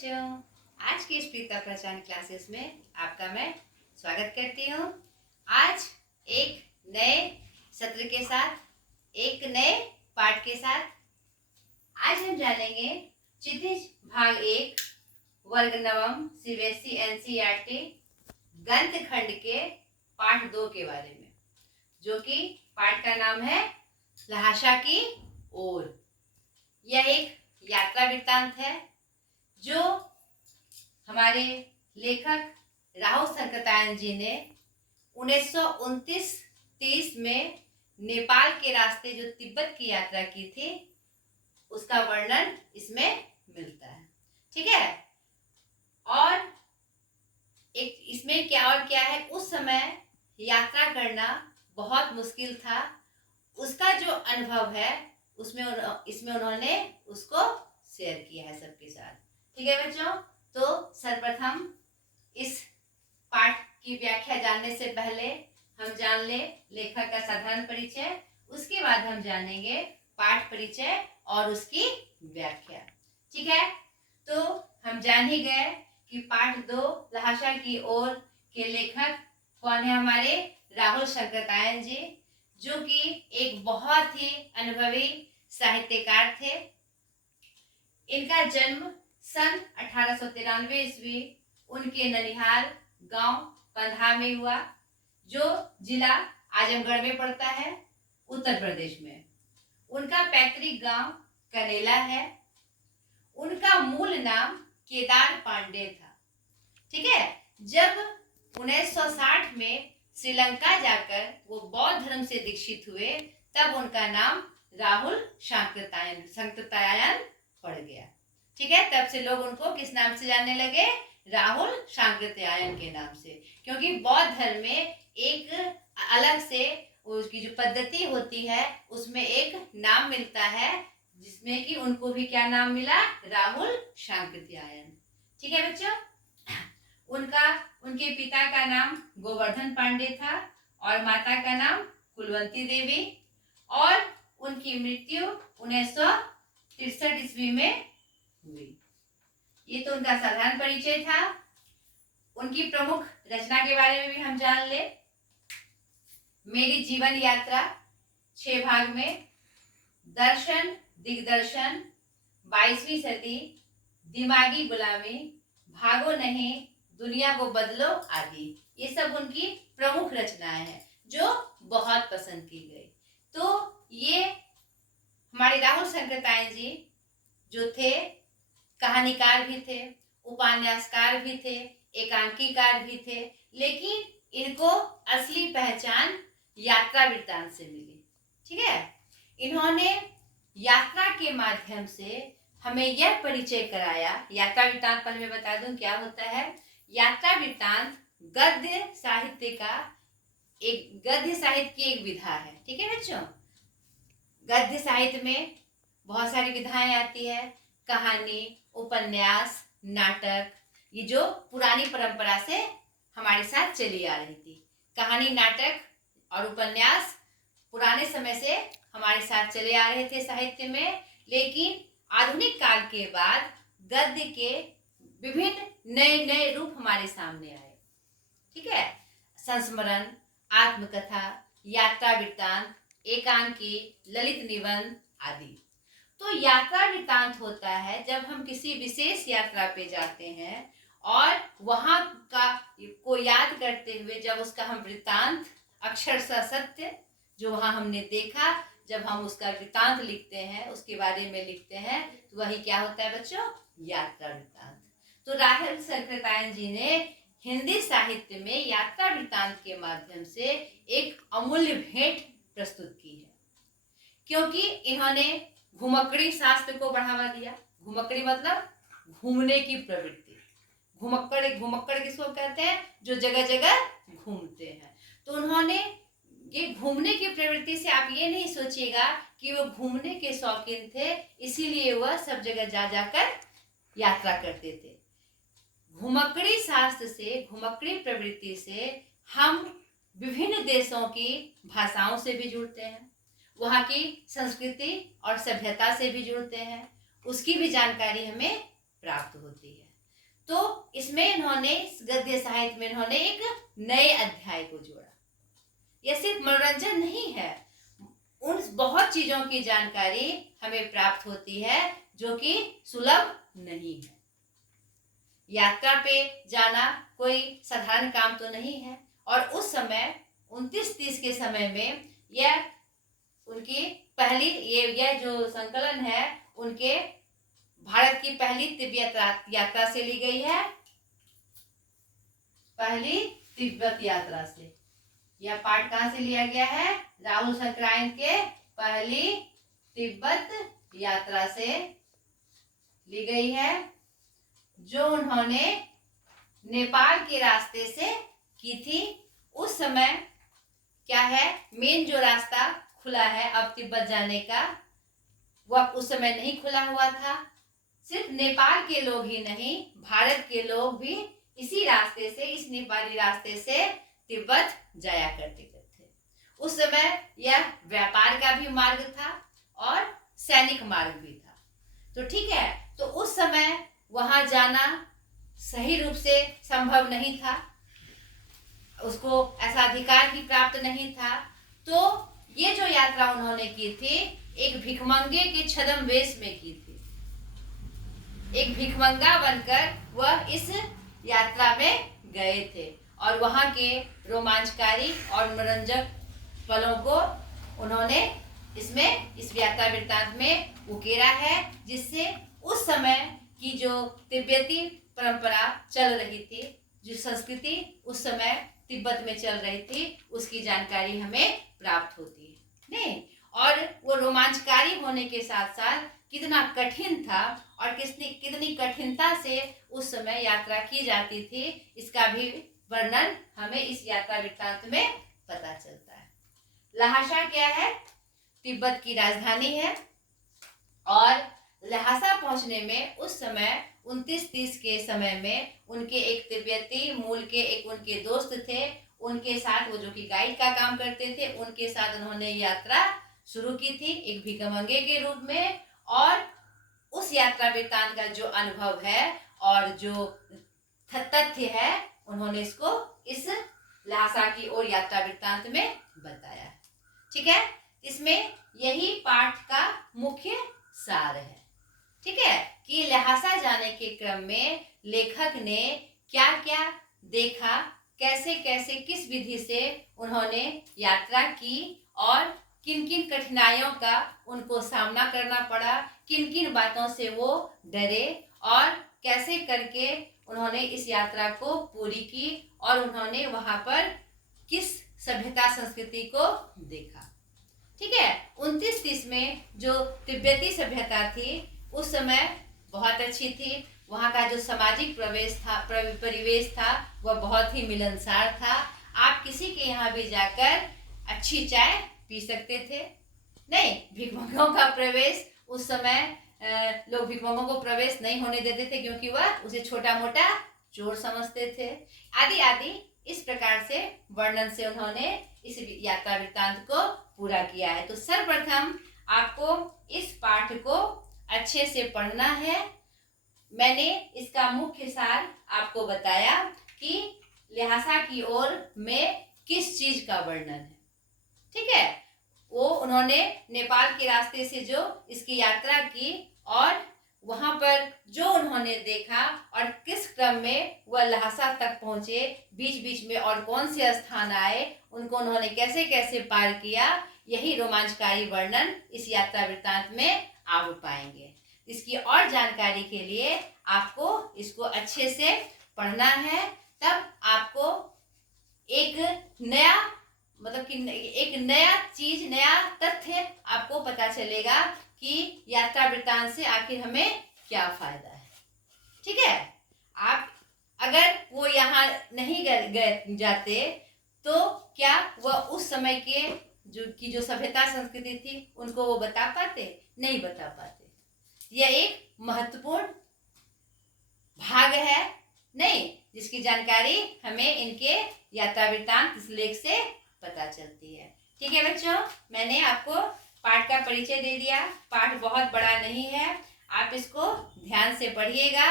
बच्चों, आज की इस प्रीता पहचान क्लासेस में आपका मैं स्वागत करती हूँ। आज एक नए सत्र के साथ, एक नए पाठ के साथ आज हम जानेंगे क्षितिज भाग 1 वर्ग नवम सीबीएसई एनसीईआरटी गणित खंड के पाठ 2 के बारे में, जो कि पाठ का नाम है लहाशा की ओर। यह एक यात्रा वृत्तांत है जो हमारे लेखक राहुल संकृतायन जी ने 1929-30 में नेपाल के रास्ते जो तिब्बत की यात्रा की थी उसका वर्णन इसमें मिलता है। ठीक है, और एक इसमें क्या है, उस समय यात्रा करना बहुत मुश्किल था। उसका जो अनुभव है इसमें उन्होंने उसको शेयर किया है सबके साथ। ठीक है बच्चों, तो सर्वप्रथम इस पाठ की व्याख्या जानने से पहले हम जान ले लेखक का साधारण परिचय, उसके बाद हम जानेंगे पाठ परिचय और उसकी व्याख्या। ठीक है, तो हम जान ही गए कि पाठ 2 लहाशा की ओर के लेखक कौन है, हमारे राहुल संकृतायन जी, जो कि एक बहुत ही अनुभवी साहित्यकार थे। इनका जन्म सन 1893 ईस्वी उनके ननिहाल गांव पंधा में हुआ, जो जिला आजमगढ़ में पड़ता है, उत्तर प्रदेश में। उनका पैतृक गांव कनेला है। उनका मूल नाम केदार पांडे था। ठीक है, जब 1960 में श्रीलंका जाकर वो बौद्ध धर्म से दीक्षित हुए, तब उनका नाम राहुल संकृतायन पड़ गया। ठीक है, तब से लोग उनको किस नाम से जानने लगे, राहुल संकृतायन के नाम से, क्योंकि बौद्ध धर्म में एक अलग से उसकी जो पद्धति होती है उसमें एक नाम मिलता है, जिसमें कि उनको भी क्या नाम मिला, राहुल संकृतायन। ठीक है बच्चों, उनके पिता का नाम गोवर्धन पांडे था और माता का नाम कुलवंती देवी, और उनकी मृत्यु 1963 ईस्वी में हुई। ये तो उनका साधारण परिचय था। उनकी प्रमुख रचना के बारे में भी हम जान ले। मेरी जीवन यात्रा 6 भाग में, दर्शन दिग्दर्शन, 22वीं सदी, दिमागी गुलामी, भागो नहीं, दुनिया को बदलो आदि, ये सब उनकी प्रमुख रचनाएं हैं जो बहुत पसंद की गई। तो ये हमारे राहुल संकृतायन जी जो थे, कहानीकार भी थे, उपन्यासकार भी थे, एकांकीकार भी थे, लेकिन इनको असली पहचान यात्रा वृत्तांत से मिली। ठीक है, इन्होंने यात्रा के माध्यम से हमें यह परिचय कराया। यात्रा वृत्तांत पहले मैं बता दूं क्या होता है। यात्रा वृत्तांत गद्य साहित्य की एक विधा है। ठीक है बच्चों, गद्य साहित्य में बहुत सारी विधाएं आती है, कहानी, उपन्यास, नाटक, ये जो पुरानी परंपरा से हमारे साथ चली आ रही थी। कहानी, नाटक और उपन्यास पुराने समय से हमारे साथ चले आ रहे थे साहित्य में, लेकिन आधुनिक काल के बाद गद्य के विभिन्न नए नए रूप हमारे सामने आए। ठीक है, संस्मरण, आत्मकथा, यात्रा वृत्तांत, एकांकी, ललित निबंध आदि। तो यात्रा वृत्तांत होता है जब हम किसी विशेष यात्रा पे जाते हैं और वहां का को याद करते हुए जब उसका हम वृत्तांत, अक्षरशः सत्य जो वहां हमने देखा, जब हम उसका वृत्तांत लिखते हैं, उसके बारे में लिखते हैं, तो वही क्या होता है बच्चों, यात्रा वृत्तांत। तो राहुल संकृतायन जी ने हिंदी साहित्य में यात्रा वृत्तांत के माध्यम से एक अमूल्य भेंट प्रस्तुत की है, क्योंकि इन्होंने घुमक्कड़ी शास्त्र को बढ़ावा दिया। घुमक्कड़ी मतलब घूमने की प्रवृत्ति। घुमक्कड़ किसको कहते हैं, जो जगह जगह घूमते हैं। तो उन्होंने ये घूमने की प्रवृत्ति से आप ये नहीं सोचिएगा कि वो घूमने के शौकीन थे, इसीलिए वह सब जगह जा जाकर यात्रा करते थे। घुमक्कड़ी शास्त्र से, घुमक्कड़ी प्रवृत्ति से हम विभिन्न देशों की भाषाओं से भी जुड़ते हैं, वहाँ की संस्कृति और सभ्यता से भी जुड़ते हैं, उसकी भी जानकारी हमें प्राप्त होती है। तो इसमें इन्होंने, इस गद्य साहित्य में इन्होंने एक नए अध्याय को जोड़ा। यह सिर्फ मनोरंजन नहीं है, उन बहुत चीजों की जानकारी हमें प्राप्त होती है जो कि सुलभ नहीं है। यात्रा पे जाना कोई साधारण काम तो नहीं है, और उस समय 29-30 के समय में यह उनकी पहली, यह जो संकलन है उनके भारत की पहली तिब्बत यात्रा से ली गई है। पहली तिब्बत यात्रा से यह पाठ कहां से लिया गया है? राहुल सकरायन के पहली तिब्बत यात्रा से ली गई है, जो उन्होंने नेपाल के रास्ते से की थी। उस समय क्या है, मेन जो रास्ता खुला है अब तिब्बत जाने का, वह उस समय नहीं खुला हुआ था। सिर्फ नेपाल के लोग ही नहीं, भारत के लोग भी इसी रास्ते से, इस नेपाली रास्ते से तिब्बत जाया करते थे। उस समय यह व्यापार का भी मार्ग था और सैनिक मार्ग भी था। तो ठीक है, तो उस समय वहां जाना सही रूप से संभव नहीं था, उसको ऐसा अधिकार भी प्राप्त नहीं था। तो ये जो यात्रा उन्होंने की थी, एक भिखमंगे के छद्म वेश में की थी। एक भिखमंगा बनकर वह इस यात्रा में गए थे और वहां के रोमांचकारी और मनोरंजक पलों को उन्होंने इसमें, इस यात्रा वृत्तांत में उकेरा है, जिससे उस समय की जो तिब्बती परंपरा चल रही थी, जो संस्कृति उस समय तिब्बत में चल रही थी, उसकी जानकारी हमें प्राप्त होती है। नहीं, और वो रोमांचकारी होने के साथ साथ कितना कठिन था और कितनी कठिनता से उस समय यात्रा की जाती थी, इसका भी वर्णन हमें इस यात्रा वृत्तांत में पता चलता है। लहासा क्या है? तिब्बत की राजधानी है, और लहासा पहुंचने में उस समय 29-30 के समय में उनके एक तिब्बती मूल के एक उनके दोस्त थे, उनके साथ, वो जो कि गाइड का काम करते थे, उनके साथ उन्होंने यात्रा शुरू की थी एक भिखमंगे के रूप में। और उस यात्रा वृत्तांत का जो अनुभव है और जो तथ्य है, उन्होंने इसको इस लहासा की ओर यात्रा वृत्तांत में बताया। ठीक है, इसमें यही पाठ का मुख्य सार है। ठीक है, कि लहासा जाने के क्रम में लेखक ने क्या क्या देखा, कैसे कैसे किस विधि से उन्होंने यात्रा की और किन किन कठिनाइयों का उनको सामना करना पड़ा, किन किन बातों से वो डरे और कैसे करके उन्होंने इस यात्रा को पूरी की और उन्होंने वहां पर किस सभ्यता संस्कृति को देखा। ठीक है, 29-30 में जो तिब्बती सभ्यता थी उस समय बहुत अच्छी थी। वहाँ का जो सामाजिक परिवेश था वह बहुत ही मिलनसार था। आप किसी के यहाँ भी जाकर अच्छी चाय पी सकते थे। नहीं, भिखमंगों का प्रवेश उस समय लोग भिखमंगों को प्रवेश नहीं होने देते थे, क्योंकि वह उसे छोटा मोटा चोर समझते थे, आदि आदि। इस प्रकार से वर्णन से उन्होंने इस यात्रा वृत्तांत को पूरा किया है। तो सर्वप्रथम आपको इस पाठ को अच्छे से पढ़ना है। मैंने इसका मुख्य सार आपको बताया कि लहासा की ओर में किस चीज का वर्णन है। ठीक है, वो उन्होंने नेपाल के रास्ते से जो इसकी यात्रा की और वहां पर जो उन्होंने देखा और किस क्रम में वह लहासा तक पहुंचे, बीच बीच में और कौन से स्थान आए, उनको उन्होंने कैसे कैसे पार किया, यही रोमांचकारी वर्णन इस यात्रा वृत्तांत में आप पाएंगे। इसकी और जानकारी के लिए आपको इसको अच्छे से पढ़ना है, तब आपको एक नया, मतलब कि एक नया चीज, नया तथ्य आपको पता चलेगा कि यात्रा वृत्तांत से आखिर हमें क्या फायदा है। ठीक है, आप अगर वो यहाँ नहीं गए जाते तो क्या वह उस समय के जो सभ्यता संस्कृति थी उनको वो बता पाते? नहीं बता पाते। यह एक महत्वपूर्ण भाग है, नहीं, जिसकी जानकारी हमें इनके यात्रा वृत्तांत इस लेख से पता चलती है। ठीक है बच्चों, मैंने आपको पाठ का परिचय दे दिया। पाठ बहुत बड़ा नहीं है, आप इसको ध्यान से पढ़िएगा।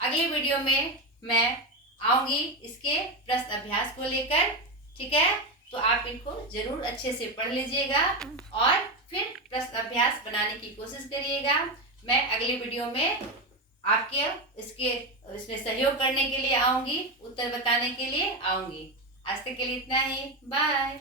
अगली वीडियो में मैं आऊंगी इसके प्रश्न अभ्यास को लेकर, ठीक है। तो आप इनको जरूर अच्छे से पढ़ लीजिएगा और फिर प्रश्न अभ्यास बनाने की कोशिश करिएगा। मैं अगली वीडियो में आपके इसमें सहयोग करने के लिए आऊंगी, उत्तर बताने के लिए आऊंगी। आज तक के लिए इतना ही, बाय।